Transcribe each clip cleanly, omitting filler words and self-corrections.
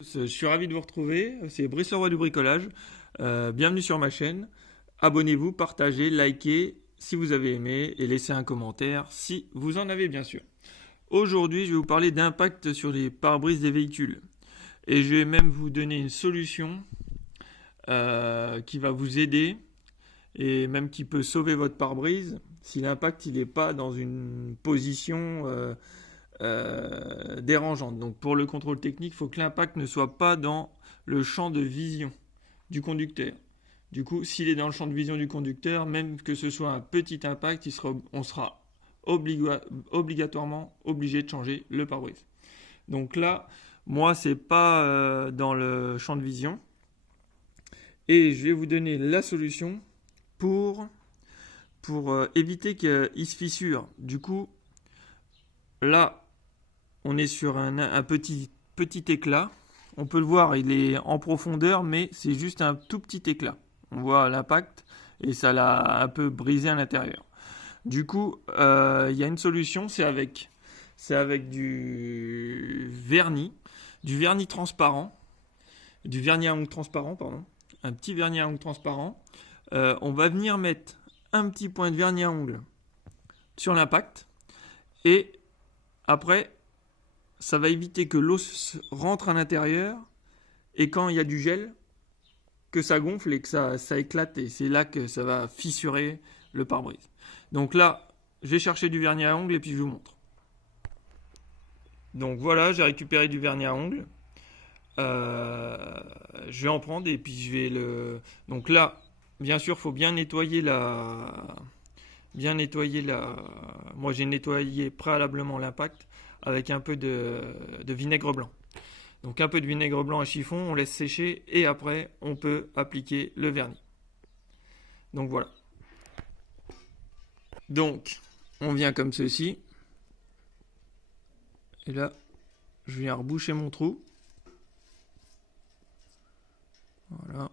Je suis ravi de vous retrouver, c'est Brice Leroy du bricolage. Bienvenue sur ma chaîne. Abonnez-vous, partagez, likez si vous avez aimé et laissez un commentaire si vous en avez bien sûr. Aujourd'hui, je vais vous parler d'impact sur les pare-brises des véhicules. Et je vais même vous donner une solution qui va vous aider et même qui peut sauver votre pare-brise si l'impact n'est pas dans une position dérangeante. Donc pour le contrôle technique, il faut que l'impact ne soit pas dans le champ de vision du conducteur. Du coup, s'il est dans le champ de vision du conducteur, même que ce soit un petit impact, on sera obligatoirement obligé de changer le pare-brise. Donc là, moi, c'est pas dans le champ de vision. Et je vais vous donner la solution pour éviter qu'il se fissure. Du coup, là, on est sur un petit éclat. On peut le voir, il est en profondeur, mais c'est juste un tout petit éclat. On voit l'impact et ça l'a un peu brisé à l'intérieur. Du coup, il y a une solution, c'est avec du vernis transparent, du vernis à ongles transparent, pardon, un petit vernis à ongles transparent. On va venir mettre un petit point de vernis à ongles sur l'impact et après, ça va éviter que l'eau rentre à l'intérieur et quand il y a du gel, que ça gonfle et que ça éclate et c'est là que ça va fissurer le pare-brise. Donc là, je vais chercher du vernis à ongles et puis je vous montre. Donc voilà, j'ai récupéré du vernis à ongles. Je vais en prendre et puis je vais le... Donc là, bien sûr, il faut bien nettoyer Moi, j'ai nettoyé préalablement l'impact avec un peu de vinaigre blanc. Donc un peu de vinaigre blanc à chiffon, on laisse sécher et après, on peut appliquer le vernis. Donc voilà. Donc, on vient comme ceci. Et là, je viens reboucher mon trou. Voilà.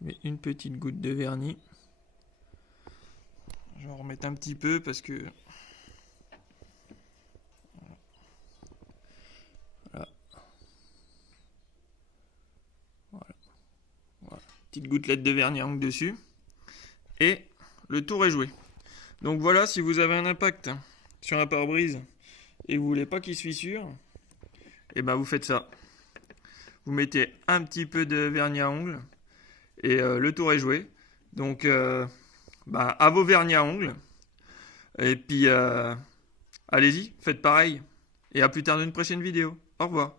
Je mets une petite goutte de vernis. Je vais en remettre un petit peu parce que... Voilà. Petite gouttelette de vernis à ongles dessus. Et le tour est joué. Donc voilà, si vous avez un impact sur un pare-brise et vous voulez pas qu'il se fissure, et ben vous faites ça. Vous mettez un petit peu de vernis à ongles et le tour est joué. Donc à vos vernis à ongles. Et puis allez-y, faites pareil. Et à plus tard dans une prochaine vidéo. Au revoir.